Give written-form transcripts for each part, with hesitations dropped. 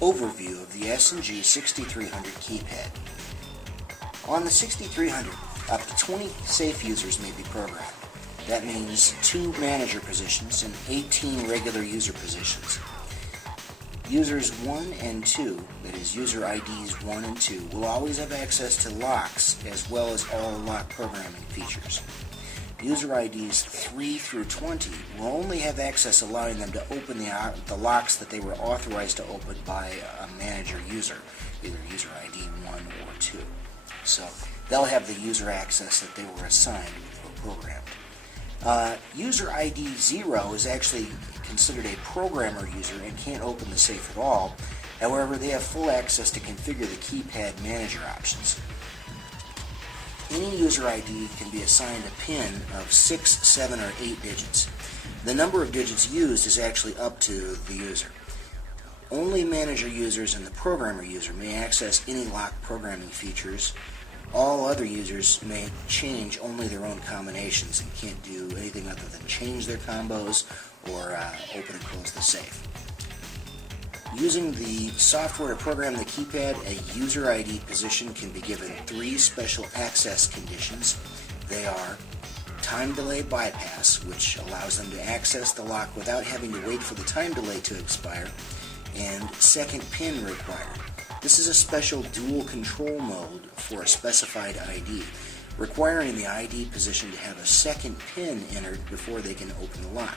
Overview of the S&G 6300 keypad. On the 6300, up to 20 safe users may be programmed. That means 2 manager positions and 18 regular user positions. Users 1 and 2, that is user IDs 1 and 2, will always have access to locks as well as all lock programming features. User IDs 3 through 20 will only have access allowing them to open the locks that they were authorized to open by a manager user, either user ID 1 or 2. So they'll have the user access that they were assigned or programmed. User ID 0 is actually considered a programmer user and can't open the safe at all. However, they have full access to configure the keypad manager options. Any user ID can be assigned a PIN of 6, 7, or 8 digits. The number of digits used is actually up to the user. Only manager users and the programmer user may access any lock programming features. All other users may change only their own combinations and can't do anything other than change their combos or open and close the safe. Using the software to program the keypad, a user ID position can be given 3 special access conditions. They are time delay bypass, which allows them to access the lock without having to wait for the time delay to expire, and second PIN required. This is a special dual control mode for a specified ID, requiring the ID position to have a second PIN entered before they can open the lock.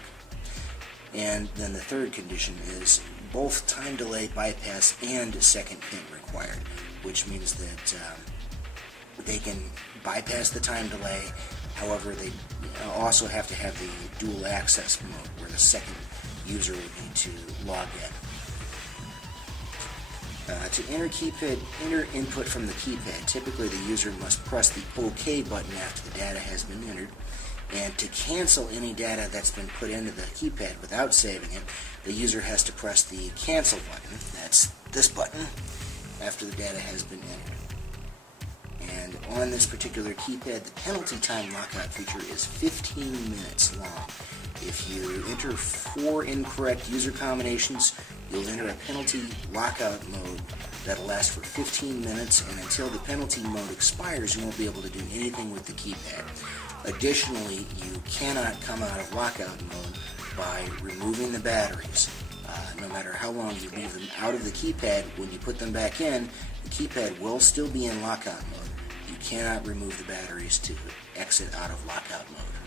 And then the third condition is both time delay bypass and second PIN required, which means that they can bypass the time delay. However, they also have to have the dual access mode where the second user would need to log in. To enter input from the keypad, typically the user must press the OK button after the data has been entered. And to cancel any data that's been put into the keypad without saving it, the user has to press the cancel button, that's this button, after the data has been entered. And on this particular keypad, the penalty time lockout feature is 15 minutes long. If you enter 4 incorrect user combinations, you'll enter a penalty lockout mode that'll last for 15 minutes, and until the penalty mode expires, you won't be able to do anything with the keypad. Additionally, you cannot come out of lockout mode by removing the batteries. No matter how long you leave them out of the keypad, when you put them back in, the keypad will still be in lockout mode. You cannot remove the batteries to exit out of lockout mode.